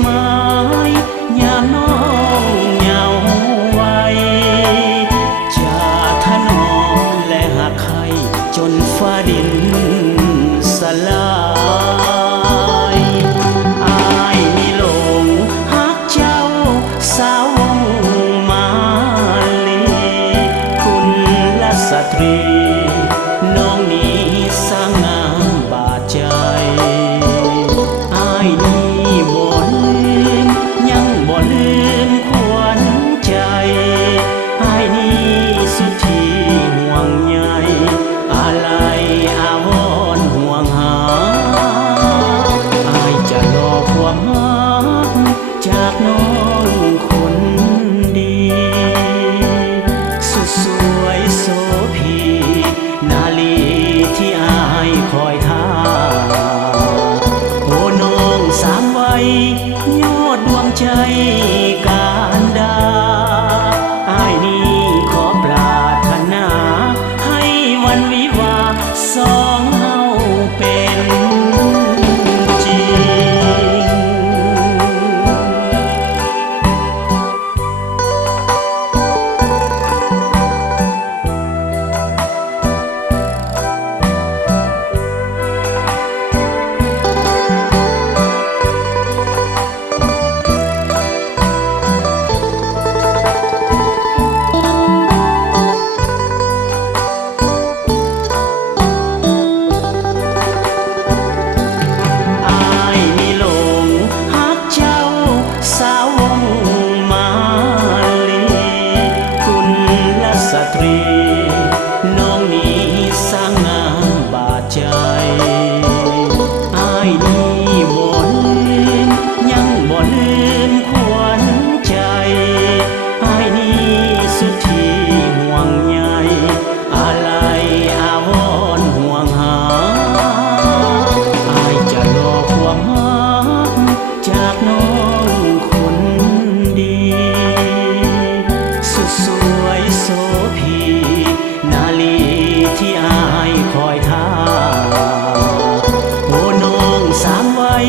ไหมยามน้องเหงาไว้จะถนอมและหักใครจนฟ้าดินสลายอายนี่หลงหักเจ้าสาววงมาลีคุณละสตรีน้องนี้สร้างงามบาดใจอายนี่บ่ลืมยังบ่ลืมขวัญใจอายนี่สุดที่ห่วงใยอะไรอาวรณ์ห่วงหาอายจะรอความรักจากน้องคนดีสุดสวยโสภีนาลีที่อายคอยท่าโอ้น้องสามวัยยอดดวงใจการดาอายนี้ขอปรารถนาให้วันวิวาห์สองเฮาเป็นจริงสตรีน้องนี้สร้างงามบาดใจอายนี้บ่ลืมยังบ่ลืมขวัญใจอายนี้สุดที่ห่วงใยอะไรอาวรณ์ห่วงหาอายจะรอความรักจากน้องคนดีสุดสวยโสภีนาลีที่อายคอยท่าโอ้น้องสามวัย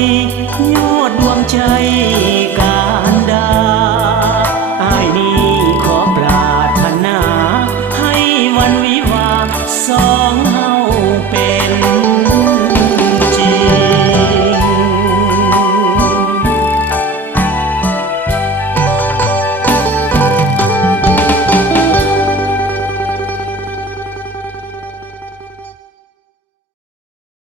ยอดดวงใจ